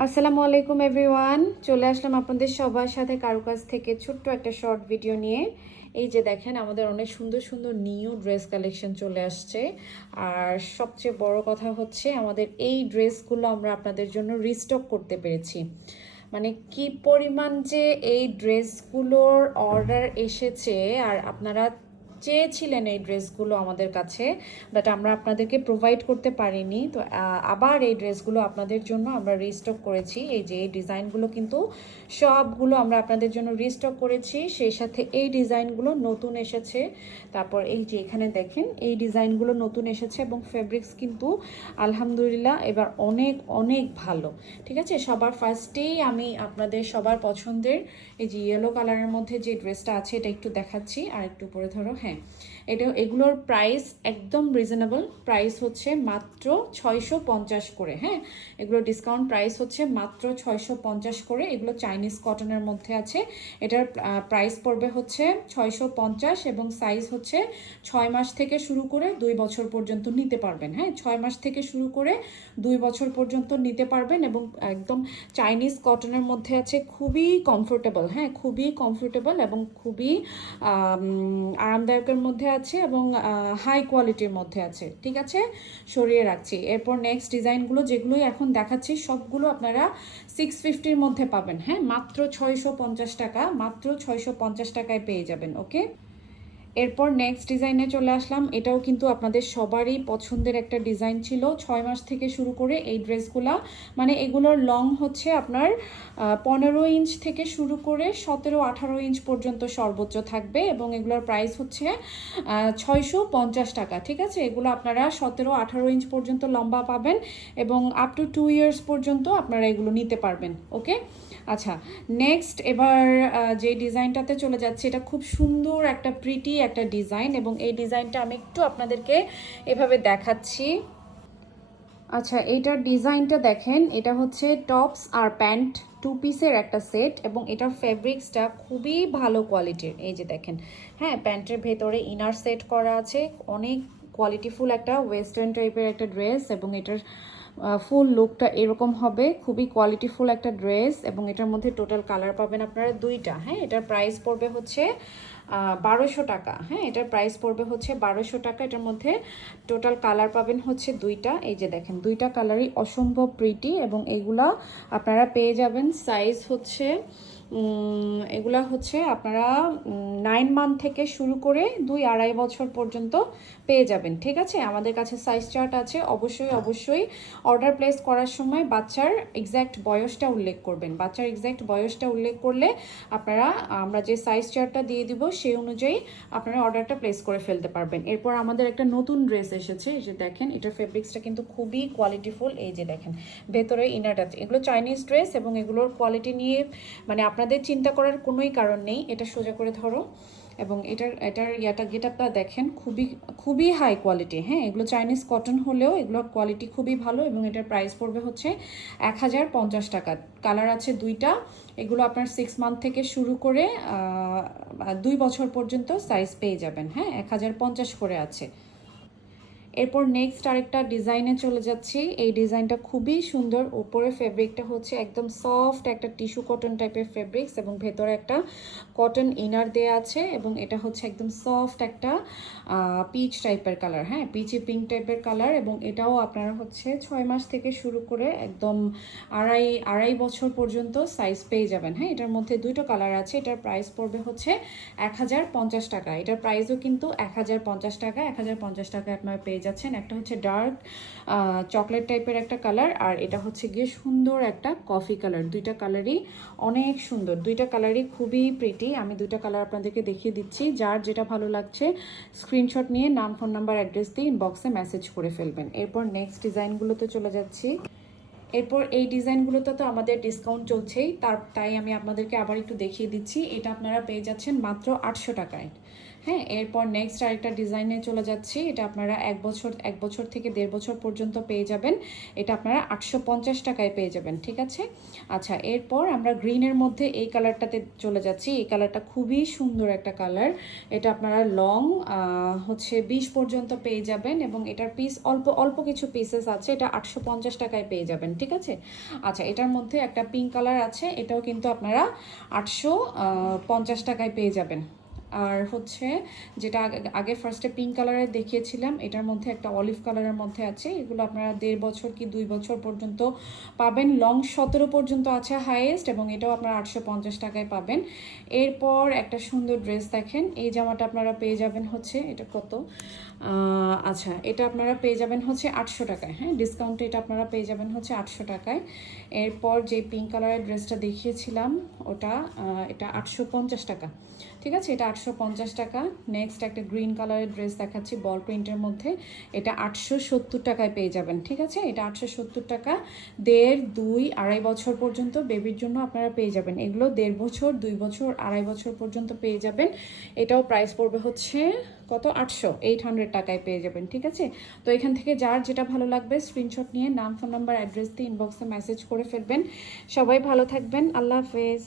আসসালামু আলাইকুম এভরিওয়ান, চলে আসলাম আপনাদের সবার সাথে কারুকাজ থেকে ছোট্ট একটা শর্ট ভিডিও নিয়ে। এই যে দেখেন, আমাদের অনেক সুন্দর সুন্দর নিউ ড্রেস কালেকশন চলে আসছে। আর সবচেয়ে বড় কথা হচ্ছে, আমাদের এই ড্রেসগুলো আমরা আপনাদের জন্য রিস্টক করতে পেরেছি। মানে কি পরিমাণ যে এই ড্রেসগুলোর অর্ডার এসেছে, আর আপনারা চেয়েছিলেন এই ড্রেসগুলো আমাদের কাছে বাট আমরা আপনাদেরকে প্রোভাইড করতে পারিনি। তো আবার এই ড্রেসগুলো আপনাদের জন্য আমরা রিস্টক করেছি। এই যে, এই ডিজাইনগুলো কিন্তু সবগুলো আমরা আপনাদের জন্য রিস্টক করেছি। সেই সাথে এই ডিজাইনগুলো নতুন এসেছে। তারপর এই যে, এখানে দেখেন, এই ডিজাইনগুলো নতুন এসেছে এবং ফেব্রিক্স কিন্তু আলহামদুলিল্লাহ এবার অনেক অনেক ভালো। ঠিক আছে? সবার ফার্স্টেই আমি আপনাদের, সবার পছন্দের এই যে ইয়েলো কালারের মধ্যে যে ড্রেসটা আছে, এটা একটু দেখাচ্ছি। আর একটু পরে ধরো হ্যাঁ। Okay. এটা, এগুলোর প্রাইস একদম রিজনেবল প্রাইস হচ্ছে মাত্র ছয়শো পঞ্চাশ করে হ্যাঁ? এগুলোর ডিসকাউন্ট প্রাইস হচ্ছে মাত্র ছয়শো পঞ্চাশ করে। এগুলো চাইনিজ কটনের মধ্যে আছে। এটার প্রাইস পড়বে হচ্ছে ছয়শো পঞ্চাশ এবং সাইজ হচ্ছে ছয় মাস থেকে শুরু করে দুই বছর পর্যন্ত নিতে পারবেন হ্যাঁ? ছয় মাস থেকে শুরু করে দুই বছর পর্যন্ত নিতে পারবেন এবং একদম চাইনিজ কটনের মধ্যে আছে খুবই কমফোর্টেবল হ্যাঁ? খুবই কমফোর্টেবল এবং খুবই আরামদায়কের মধ্যে আছে এবং হাই কোয়ালিটির মধ্যে আছে, ঠিক আছে? সরিয়ে রাখছি। এরপর নেক্সট ডিজাইনগুলো যেগুলোই এখন দেখাচ্ছি, সবগুলো আপনারা সিক্স ফিফটির মধ্যে পাবেন হ্যাঁ? মাত্র ছয়শো পঞ্চাশ টাকা, মাত্র ছয়শো পঞ্চাশ টাকায় পেয়ে যাবেন ওকে এরপর নেক্সট ডিজাইনে চলে আসলাম। এটাও কিন্তু আপনাদের সবারই পছন্দের একটা ডিজাইন ছিল। ছয় মাস থেকে শুরু করে এই ড্রেসগুলা। মানে এগুলোর লং হচ্ছে আপনার পনেরো ইঞ্চ থেকে শুরু করে সতেরো, আঠারো ইঞ্চ পর্যন্ত সর্বোচ্চ থাকবে এবং এগুলোর প্রাইস হচ্ছে ছয়শো পঞ্চাশ টাকা। ঠিক আছে? এগুলো আপনারা সতেরো, আঠারো ইঞ্চ পর্যন্ত লম্বা পাবেন এবং আপ টু টু ইয়ার্স পর্যন্ত আপনারা এগুলো নিতে পারবেন। ওকে আচ্ছা নেক্সট এবার যে ডিজাইনটাতে চলে যাচ্ছে, এটা খুব সুন্দর একটা প্রিটি একটা ডিজাইন এবং এই ডিজাইনটা আমি একটু আপনাদেরকে এভাবে দেখাচ্ছি। আচ্ছা এইটার ডিজাইনটা দেখেন, এটা হচ্ছে টপস আর প্যান্ট টু পিসের একটা সেট এবং এটার ফেব্রিক্সটা খুবই ভালো কোয়ালিটির এই যে দেখেন হ্যাঁ প্যান্টের ভেতরে ইনার সেট করা আছে, অনেক কোয়ালিটিফুল একটা ওয়েস্টার্ন টাইপের একটা ড্রেস এবং এটার ফুল লুকটা এরকম হবে। খুবই কোয়ালিটিফুল একটা ড্রেস এবং এটার মধ্যে টোটাল কালার পাবেন আপনারা দুইটা হ্যাঁ? এটার প্রাইস পড়বে হচ্ছে বারোশো টাকা হ্যাঁ? এটার প্রাইস পড়বে হচ্ছে বারোশো টাকা, এটার মধ্যে টোটাল কালার পাবেন হচ্ছে দুইটা। এই যে দেখেন, দুইটা কালারই অসম্ভব প্রিটি এবং এগুলা আপনারা পেয়ে যাবেন সাইজ হচ্ছে এগুলা হচ্ছে আপনারা নাইন মান্থ থেকে শুরু করে দুই আড়াই বছর পর্যন্ত পেয়ে যাবেন ঠিক আছে? আমাদের কাছে সাইজ চার্ট আছে অবশ্যই অবশ্যই অর্ডার প্লেস করার সময় বাচ্চার এক্স্যাক্ট বয়সটা উল্লেখ করবেন। বাচ্চার এক্স্যাক্ট বয়সটা উল্লেখ করলে আপনারা আমরা যে সাইজ চার্টটা দিয়ে দিব সেই অনুযায়ী আপনারা অর্ডারটা প্লেস করে ফেলতে পারবেন। এরপর আমাদের একটা নতুন ড্রেস এসেছে এই যে দেখেন এটার ফেব্রিক্সটা কিন্তু খুবই কোয়ালিটিফুল এই যে দেখেন ভেতরে ইনার আছে এগুলো চাইনিজ ড্রেস এবং এগুলোর কোয়ালিটি নিয়ে মানে আপনাদের চিন্তা করার কোনোই কারণ নেই, এটা সোজা করে ধরো। এবং এটার এটার ইয়াটা, গেটআপটা দেখেন, খুবই খুবই হাই কোয়ালিটি হ্যাঁ? এগুলো চাইনিজ কটন হলেও এগুলোর কোয়ালিটি খুবই ভালো এবং এটার প্রাইস পড়বে হচ্ছে এক হাজার পঞ্চাশ টাকা। কালার আছে দুইটা, এগুলো আপনার সিক্স মান্থ থেকে শুরু করে দুই বছর পর্যন্ত সাইজ পেয়ে যাবেন হ্যাঁ? এক হাজার পঞ্চাশ করে আছে। এরপর নেক্সট আরেকটা ডিজাইনে চলে যাচ্ছি। এই ডিজাইনটা খুবই সুন্দর। উপরে ফেব্রিকটা হচ্ছে একদম সফট একটা টিস্যু কটন টাইপের ফেব্রিক্স এবং ভেতরে একটা কটন ইনার দেয়া আছে এবং এটা হচ্ছে একদম সফট একটা পিচ টাইপের কালার হ্যাঁ? পিচি পিঙ্ক টাইপের কালার এবং এটাও আপনারা হচ্ছে ছয় মাস থেকে শুরু করে একদম আড়াই আড়াই বছর পর্যন্ত সাইজ পেয়ে যাবেন হ্যাঁ? এটার মধ্যে দুটো কালার আছে। এটার প্রাইস পড়বে হচ্ছে এক হাজার পঞ্চাশ টাকা। এটার প্রাইসও কিন্তু এক হাজার পঞ্চাশ টাকা। এক টাকায় আপনারা পেয়ে যাচ্ছেন। একটা হচ্ছে ডার্ক চকলেট টাইপের একটা কালার আর এটা হচ্ছে গিয়ে সুন্দর একটা কফি কালার। দুইটা কালারই অনেক সুন্দর। দুইটা কালারই খুবই প্রিটি আমি দুইটা কালার আপনাদেরকে দেখিয়ে দিচ্ছি। যার যেটা ভালো লাগছে স্ক্রিনশট নিয়ে নাম ফোন নাম্বার অ্যাড্রেস দিয়ে ইনবক্সে মেসেজ করে ফেলবেন। এরপর নেক্সট ডিজাইনগুলোতে চলে যাচ্ছি। এরপর এই ডিজাইনগুলোতে তো আমাদের ডিসকাউন্ট চলছেই। তার, তাই আমি আপনাদেরকে আবার একটু দেখিয়ে দিচ্ছি। এটা আপনারা পেয়ে যাচ্ছেন মাত্র আটশো টাকায়। হ্যাঁ এরপর নেক্সট আরেকটা ডিজাইনে চলে যাচ্ছি। এটা আপনারা এক বছর এক বছর থেকে দেড় বছর পর্যন্ত পেয়ে যাবেন। এটা আপনারা আটশো পঞ্চাশ টাকায় পেয়ে যাবেন, ঠিক আছে? আচ্ছা এরপর আমরা গ্রিনের মধ্যে এই কালারটাতে চলে যাচ্ছি। এই কালারটা খুবই সুন্দর একটা কালার এটা আপনারা লং হচ্ছে বিশ পর্যন্ত পেয়ে যাবেন এবং এটার পিস অল্প অল্প কিছু পিসেস আছে। এটা আটশো পঞ্চাশ টাকায় পেয়ে যাবেন, ঠিক আছে? আচ্ছা এটার মধ্যে একটা পিঙ্ক কালার আছে। এটাও কিন্তু আপনারা আটশো পঞ্চাশ টাকায় পেয়ে যাবেন। আর হচ্ছে যেটা আগে- ফার্স্টে পিঙ্ক কালারের দেখিয়েছিলাম, এটার মধ্যে একটা অলিভ কালারের মধ্যে আছে, এগুলো আপনারা দেড় বছর কি দুই বছর পর্যন্ত পাবেন লং সতেরো পর্যন্ত আছে হাইয়েস্ট এবং এটাও আপনারা আটশো পঞ্চাশ টাকায় পাবেন। এরপর একটা সুন্দর ড্রেস দেখেন, এই জামাটা আপনারা পেয়ে যাবেন হচ্ছে, এটা কত? আচ্ছা এটা আপনারা পেয়ে যাবেন হচ্ছে আটশো টাকায় হ্যাঁ ডিসকাউন্টে এটা আপনারা পেয়ে যাবেন হচ্ছে আটশো টাকায়। এরপর যে পিঙ্ক কালারের ড্রেসটা দেখিয়েছিলাম, ওটা এটা আটশো পঞ্চাশ টাকা, ঠিক আছে? এটা আটশো পঞ্চাশ টাকা। নেক্সট একটা গ্রিন কালারের ড্রেস দেখাচ্ছি বল প্রিন্টের মধ্যে। এটা আটশো সত্তর টাকায় পেয়ে যাবেন, ঠিক আছে? এটা আটশো সত্তর টাকা। দেড়, দুই, আড়াই বছর পর্যন্ত বেবির জন্য আপনারা পেয়ে যাবেন। এগুলো দেড় বছর, দুই বছর, আড়াই বছর পর্যন্ত পেয়ে যাবেন। এটাও প্রাইস পড়বে হচ্ছে কত? আটশো এইট হান্ড্রেড টাকায় পেয়ে যাবেন, ঠিক আছে? তো এখান থেকে যার যেটা ভালো লাগবে স্ক্রিনশট নিয়ে নাম ফোন নাম্বার অ্যাড্রেস দিয়ে ইনবক্সে মেসেজ করে ফেলবেন। সবাই ভালো থাকবেন, আল্লাহ হাফেজ।